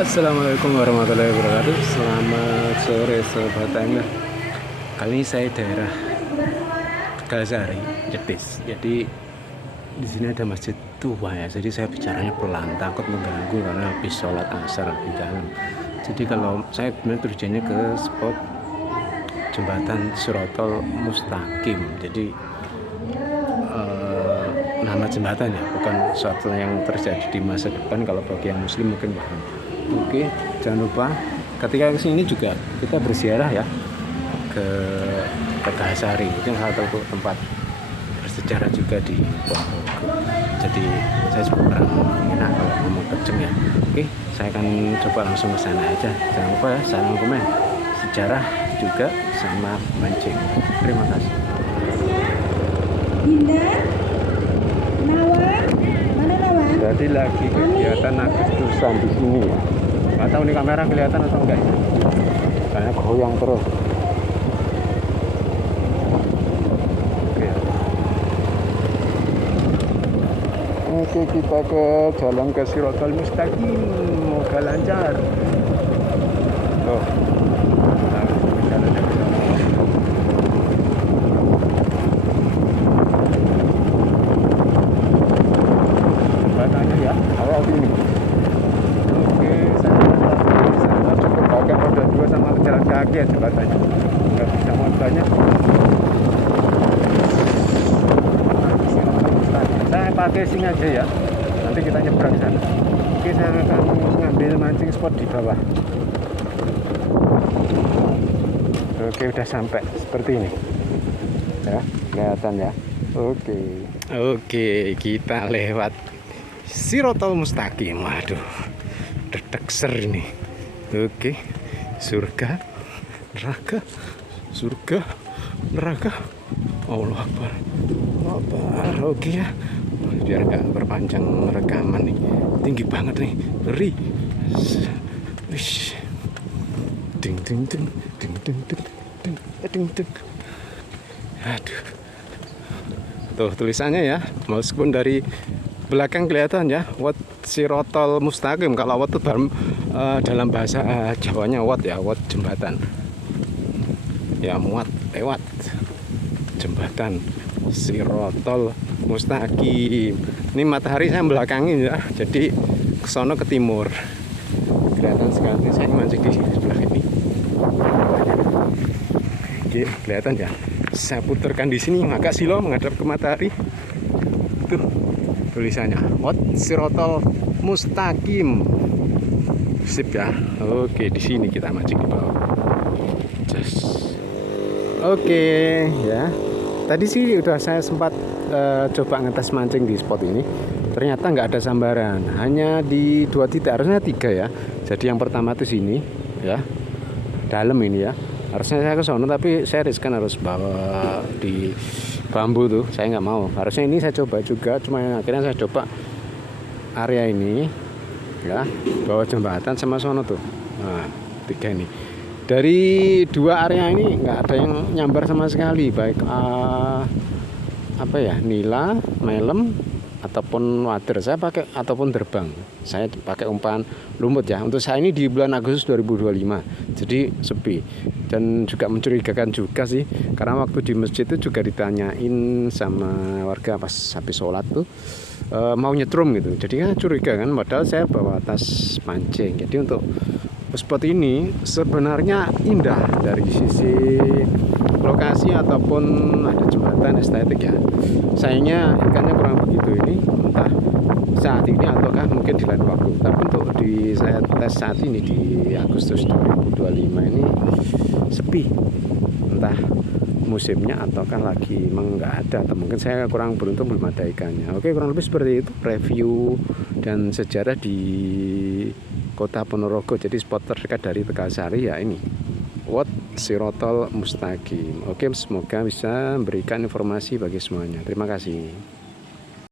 Assalamualaikum warahmatullahi wabarakatuh. Selamat sore sobat Angler. Kali ini saya daerah Tegalsari, Jetis. Jadi di sini ada masjid tua ya. Jadi saya bicaranya pelan, takut mengganggu karena habis sholat asar di dalam. Jadi kalau saya benar tujuannya ke spot jembatan Sirotol Mustaqim. Jadi nama jembatan ya, bukan suatu yang terjadi di masa depan. Kalau bagi yang muslim mungkin paham. Oke, jangan lupa ketika kesini juga kita berziarah ya ke Tegalsari. Itu salah satu tempat bersejarah juga di Ponorogo. Jadi saya juga kurang enak kalau ngomong kenceng ya. Oke, saya akan coba langsung ke sana aja. Jangan lupa ya, salam komen, sejarah juga sama mancing. Terima kasih. Dinda, Nawa, mana Nawa? Jadi lagi kegiatan Agustusan di sini ya. Nggak tahu nih kamera kelihatan atau enggak ya. Karena goyang terus. Oke, kita ke jalan ke Sirotol Mustaqim. Moga lancar. Oh. Jalannya ke sana. Jembatannya ya, awal ini. Oke, saya cukup pakai roda 2 sama jalan kaki ya jembatannya. Nggak bisa muat banyak. Saya pakai sini aja ya. Nanti kita nyebrang sana. Oke, saya akan ngambil mancing spot di bawah. Oke, udah sampai seperti ini. Ya, kelihatan ya. Oke, kita lewat Sirotol Mustaqim. Waduh, dedekser ini. Oke, surga, neraka, surga, neraka. Allah Akbar. Allah Akbar. Oke ya, biar nggak berpanjang rekaman nih. Tinggi banget nih, ngeri. Wish. Ding ding ding ding ding ding ding ding ding. Aduh. Tuh tulisannya ya, meskipun dari belakang kelihatan ya, Wat Sirotol Mustaqim. Kalau Wat itu dalam bahasa Jawanya Wat ya, Wat jembatan. Ya, muat lewat jembatan Sirotol Mustaqim. Ini matahari saya belakangi ya, jadi ke sono ke timur. Kelihatan sekali, saya mancing di sebelah ini. Oke, kelihatan ya. Saya putarkan di sini, maka silo menghadap ke matahari. Tuh tulisannya, Wat Sirotol Mustaqim. Sip ya. Oke, di sini kita mancing di bawah. Oke ya. Tadi sih udah saya sempat coba ngetes mancing di spot ini. Ternyata nggak ada sambaran, hanya di 2 titik, harusnya 3 ya. Jadi yang pertama tuh sini ya, dalam ini ya. Harusnya saya ke sono, tapi saya riskan harus bawa di bambu tuh. Saya nggak mau. Harusnya ini saya coba juga, cuma akhirnya saya coba area ini ya, bawa jembatan sama sono tuh. Nah, 3 ini. Dari 2 area ini nggak ada yang nyambar sama sekali, baik apa ya, nila, melem ataupun wader. Saya pakai ataupun terbang. Saya pakai umpan lumut ya. Untuk saya ini di bulan Agustus 2025. Jadi sepi. Dan juga mencurigakan juga sih, karena waktu di masjid itu juga ditanyain sama warga pas habis sholat tuh mau nyetrum gitu. Jadi kan curiga kan, padahal saya bawa tas mancing. Jadi untuk spot ini sebenarnya indah dari sisi lokasi ataupun ada jembatan estetik ya. Sayangnya ikannya kurang begitu ini, entah saat ini ataukah mungkin di lain waktu. Tapi untuk di saya tes saat ini di Agustus 2025 ini sepi, entah musimnya ataukah lagi emang nggak ada, atau mungkin saya kurang beruntung belum ada ikannya. Oke, kurang lebih seperti itu review dan sejarah di Kota Ponorogo. Jadi spot terdekat dari Tegalsari ya ini, Wat Sirotol Mustaqim. Oke, semoga bisa memberikan informasi bagi semuanya. Terima kasih.